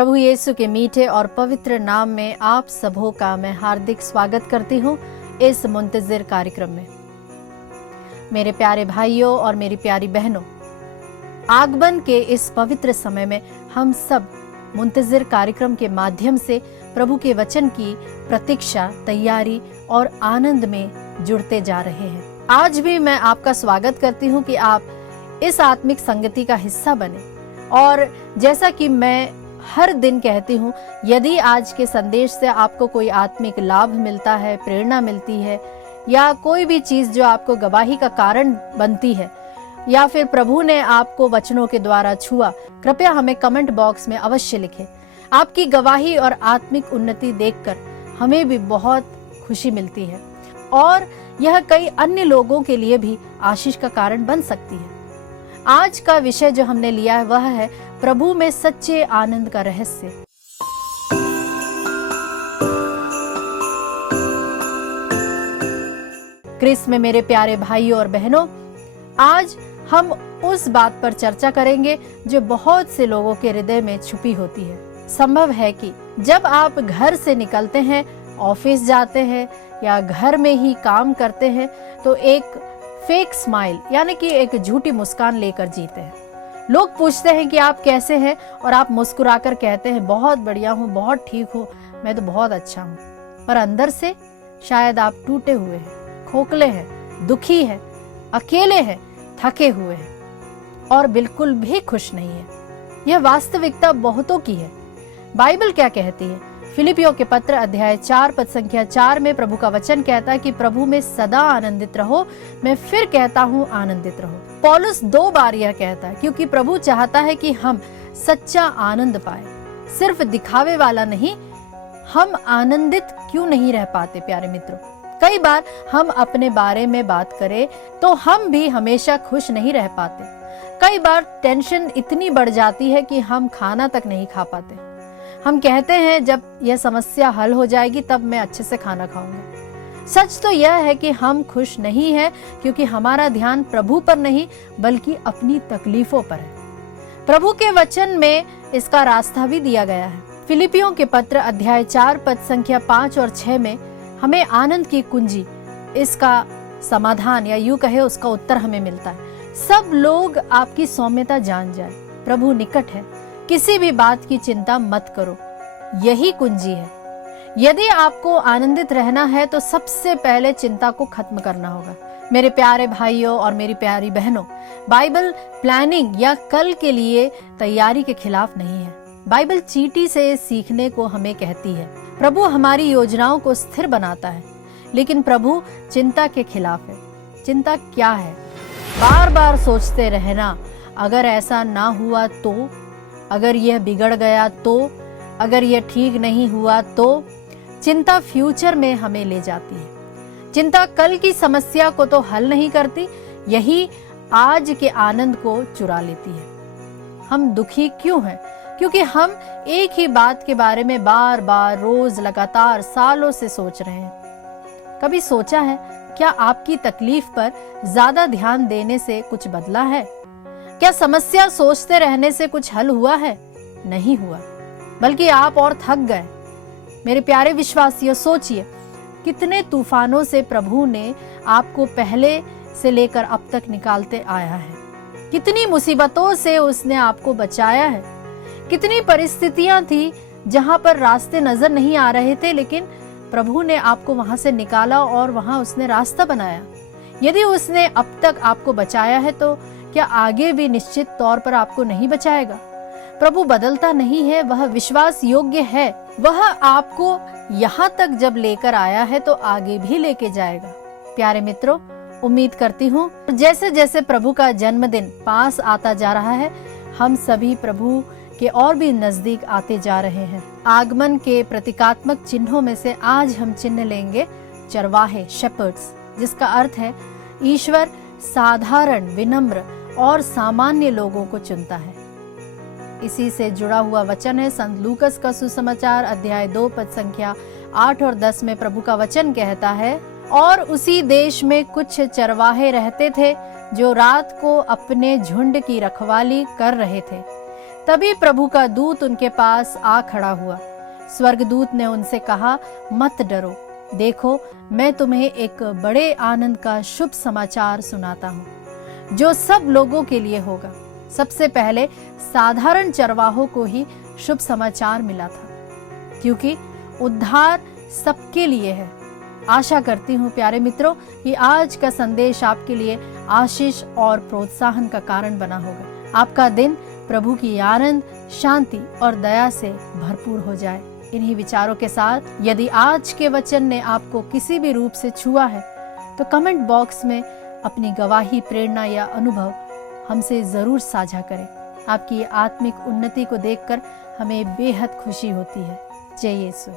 प्रभु यीशु के मीठे और पवित्र नाम में आप सबों का मैं हार्दिक स्वागत करती हूँ इस मुंतज़िर कार्यक्रम में। मेरे प्यारे भाइयों और मेरी प्यारी बहनों, आगमन के इस पवित्र समय में हम सब मुंतज़िर कार्यक्रम के माध्यम से प्रभु के वचन की प्रतीक्षा, तैयारी और आनंद में जुड़ते जा रहे हैं। आज भी मैं आपका स्वागत करती हूँ कि आप इस आत्मिक संगति का हिस्सा बने। और जैसा कि मैं हर दिन कहती हूँ, यदि आज के संदेश से आपको कोई आत्मिक लाभ मिलता है, प्रेरणा मिलती है, या कोई भी चीज जो आपको गवाही का कारण बनती है, या फिर प्रभु ने आपको वचनों के द्वारा छुआ, कृपया हमें कमेंट बॉक्स में अवश्य लिखें। आपकी गवाही और आत्मिक उन्नति देखकर हमें भी बहुत खुशी मिलती है और यह कई अन्य लोगों के लिए भी आशीष का कारण बन सकती है। आज का विषय जो हमने लिया है वह है प्रभु में सच्चे आनंद का रहस्य। क्रिस में मेरे प्यारे भाइयों और बहनों, आज हम उस बात पर चर्चा करेंगे जो बहुत से लोगों के हृदय में छुपी होती है। संभव है कि जब आप घर से निकलते हैं, ऑफिस जाते हैं या घर में ही काम करते हैं, तो एक फेक स्माइल यानी कि एक झूठी मुस्कान लेकर जीते हैं। लोग पूछते हैं कि आप कैसे हैं और आप मुस्कुराकर कहते हैं बहुत बढ़िया हूँ, बहुत ठीक हूँ, मैं तो बहुत अच्छा हूँ। पर अंदर से शायद आप टूटे हुए हैं, खोखले हैं, दुखी हैं, अकेले हैं, थके हुए हैं और बिल्कुल भी खुश नहीं है। यह वास्तविकता बहुतों की है। बाइबल क्या कहती है? फिलिपियों के पत्र अध्याय 4 पद संख्या 4 में प्रभु का वचन कहता है कि प्रभु में सदा आनंदित रहो। मैं फिर कहता हूँ, आनंदित रहो। पौलुस 2 बार यह कहता है क्योंकि प्रभु चाहता है कि हम सच्चा आनंद पाए, सिर्फ दिखावे वाला नहीं। हम आनंदित क्यों नहीं रह पाते प्यारे मित्रों? कई बार हम अपने बारे में बात करें तो हम भी हमेशा खुश नहीं रह पाते। कई बार टेंशन इतनी बढ़ जाती है कि हम खाना तक नहीं खा पाते। हम कहते हैं जब यह समस्या हल हो जाएगी तब मैं अच्छे से खाना खाऊंगा। सच तो यह है कि हम खुश नहीं हैं क्योंकि हमारा ध्यान प्रभु पर नहीं बल्कि अपनी तकलीफों पर है। प्रभु के वचन में इसका रास्ता भी दिया गया है। फिलिपियों के पत्र अध्याय 4 पद संख्या 5 और 6 में हमें आनंद की कुंजी, इसका समाधान या यूं कहे उसका उत्तर हमें मिलता है। सब लोग आपकी सौम्यता जान जाए, प्रभु निकट है, किसी भी बात की चिंता मत करो। यही कुंजी है। यदि आपको आनंदित रहना है तो सबसे पहले चिंता को खत्म करना होगा। मेरे प्यारे भाइयों और मेरी प्यारी बहनों, बाइबल प्लानिंग या कल के लिए तैयारी के खिलाफ नहीं है। बाइबल चींटी से सीखने को हमें कहती है। प्रभु हमारी योजनाओं को स्थिर बनाता है, लेकिन प्रभु चिंता के खिलाफ है। चिंता क्या है? बार बार सोचते रहना, अगर ऐसा ना हुआ तो, अगर यह बिगड़ गया तो, अगर यह ठीक नहीं हुआ तो। चिंता फ्यूचर में हमें ले जाती है। चिंता कल की समस्या को तो हल नहीं करती, यही आज के आनंद को चुरा लेती है। हम दुखी क्यों हैं? क्योंकि हम एक ही बात के बारे में बार बार, रोज, लगातार, सालों से सोच रहे हैं। कभी सोचा है क्या आपकी तकलीफ पर ज्यादा ध्यान देने से कुछ बदला है? क्या समस्या सोचते रहने से कुछ हल हुआ है? नहीं हुआ, बल्कि आप और थक गए। मेरे प्यारे विश्वासियों, सोचिए कितने तूफानों से प्रभु ने आपको पहले से लेकर अब तक निकालते आया है। कितनी मुसीबतों से उसने आपको बचाया है। कितनी परिस्थितियां थी जहां पर रास्ते नजर नहीं आ रहे थे, लेकिन प्रभु ने आपको वहां से निकाला और वहां उसने रास्ता बनाया। यदि उसने अब तक आपको बचाया है तो क्या आगे भी निश्चित तौर पर आपको नहीं बचाएगा? प्रभु बदलता नहीं है, वह विश्वास योग्य है। वह आपको यहाँ तक जब लेकर आया है तो आगे भी लेके जाएगा। प्यारे मित्रों, उम्मीद करती हूँ जैसे जैसे प्रभु का जन्मदिन पास आता जा रहा है, हम सभी प्रभु के और भी नजदीक आते जा रहे हैं। आगमन के प्रतीकात्मक चिन्हों में से आज हम चिन्ह लेंगे चरवाहे, शेपर्ड्स, जिसका अर्थ है ईश्वर साधारण, विनम्र और सामान्य लोगों को चुनता है। इसी से जुड़ा हुआ वचन है संत लूकस का सुसमाचार अध्याय 2 पद संख्या 8 और 10 में प्रभु का वचन कहता है, और उसी देश में कुछ चरवाहे रहते थे जो रात को अपने झुंड की रखवाली कर रहे थे। तभी प्रभु का दूत उनके पास आ खड़ा हुआ। स्वर्गदूत ने उनसे कहा, मत डरो, देखो मैं तुम्हें एक बड़े आनंद का शुभ समाचार सुनाता हूँ जो सब लोगों के लिए होगा। सबसे पहले साधारण चरवाहों को ही शुभ समाचार मिला था, क्योंकि उद्धार सबके लिए है। आशा करती हूँ प्यारे मित्रों कि आज का संदेश आपके लिए आशीष और प्रोत्साहन का कारण बना होगा। आपका दिन प्रभु की आनंद, शांति और दया से भरपूर हो जाए। इन्हीं विचारों के साथ यदि आज के वचन ने आपको किसी भी रूप से छुआ है तो कमेंट बॉक्स में अपनी गवाही, प्रेरणा या अनुभव हमसे जरूर साझा करें। आपकी आत्मिक उन्नति को देखकर हमें बेहद खुशी होती है। जय यीशु।